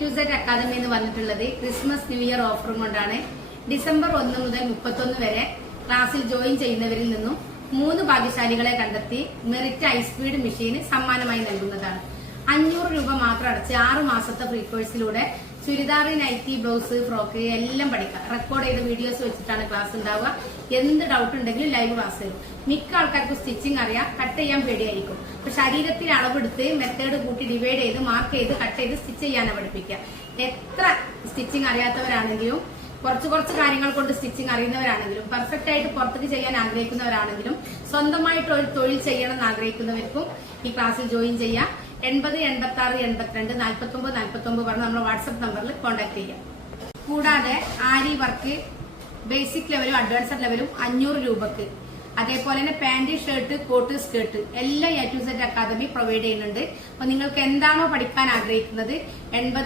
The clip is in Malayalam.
ടു സെഡ് അക്കാദമി എന്ന് പറഞ്ഞിട്ടുള്ളത് ക്രിസ്മസ് ന്യൂ ഇയർ ഓഫറും കൊണ്ടാണ്. ഡിസംബർ 1 മുതൽ 31 വരെ ക്ലാസ്സിൽ ജോയിൻ ചെയ്യുന്നവരിൽ നിന്നും 3 ഭാഗ്യശാലികളെ കണ്ടെത്തി മെറിറ്റ് ഹൈസ്പീഡ് മെഷീൻ സമ്മാനമായി നൽകുന്നതാണ്. 500 രൂപ മാത്രം അടച്ച് 6 മാസത്തെ ഫ്രീ കോഴ്സിലൂടെ ചുരിദാർ, നൈറ്റി, ബ്ലൗസ്, ഫ്രോക്ക് എല്ലാം പഠിക്കാം. റെക്കോർഡ് ചെയ്ത വീഡിയോസ് വെച്ചിട്ടാണ് ക്ലാസ് ഉണ്ടാവുക. എന്ത് ഡൗട്ട് ഉണ്ടെങ്കിലും ലൈവ് ക്ലാസ് തരും. മിക്ക ആൾക്കാർക്ക് സ്റ്റിച്ചിങ് അറിയാം, കട്ട് ചെയ്യാൻ പേടിയായിരിക്കും. അപ്പൊ ശരീരത്തിൽ അളവെടുത്ത് മെത്തേഡ് കൂട്ടി ഡിവൈഡ് ചെയ്ത് മാർക്ക് ചെയ്ത് കട്ട് ചെയ്ത് സ്റ്റിച്ച് ചെയ്യാനാണ് പഠിപ്പിക്കുക. എത്ര സ്റ്റിച്ചിങ് അറിയാത്തവരാണെങ്കിലും കുറച്ച് കാര്യങ്ങൾ കൊണ്ട് സ്റ്റിച്ചിങ് അറിയുന്നവരാണെങ്കിലും പെർഫെക്റ്റ് ആയിട്ട് പുറത്തേക്ക് ചെയ്യാൻ ആഗ്രഹിക്കുന്നവരാണെങ്കിലും സ്വന്തമായിട്ട് ഒരു തൊഴിൽ ചെയ്യണം എന്ന് ആഗ്രഹിക്കുന്നവർക്കും ഈ ക്ലാസ്സിൽ ജോയിൻ ചെയ്യാം. 80 86 82 49 49 പറഞ്ഞ് നമ്മുടെ വാട്സ്ആപ്പ് നമ്പറിൽ കോൺടാക്ട് ചെയ്യാം. കൂടാതെ ആരി വർക്ക് ബേസിക് ലെവലും അഡ്വാൻസ്ഡ് ലെവലും 500 രൂപക്ക്, അതേപോലെ തന്നെ പാന്റ്, ഷർട്ട്, കോട്ട്, സ്കേർട്ട് എല്ലാം A to Z academy provide ചെയ്യുന്നുണ്ട്. അപ്പൊ നിങ്ങൾക്ക് എന്താണോ പഠിക്കാൻ ആഗ്രഹിക്കുന്നത് 80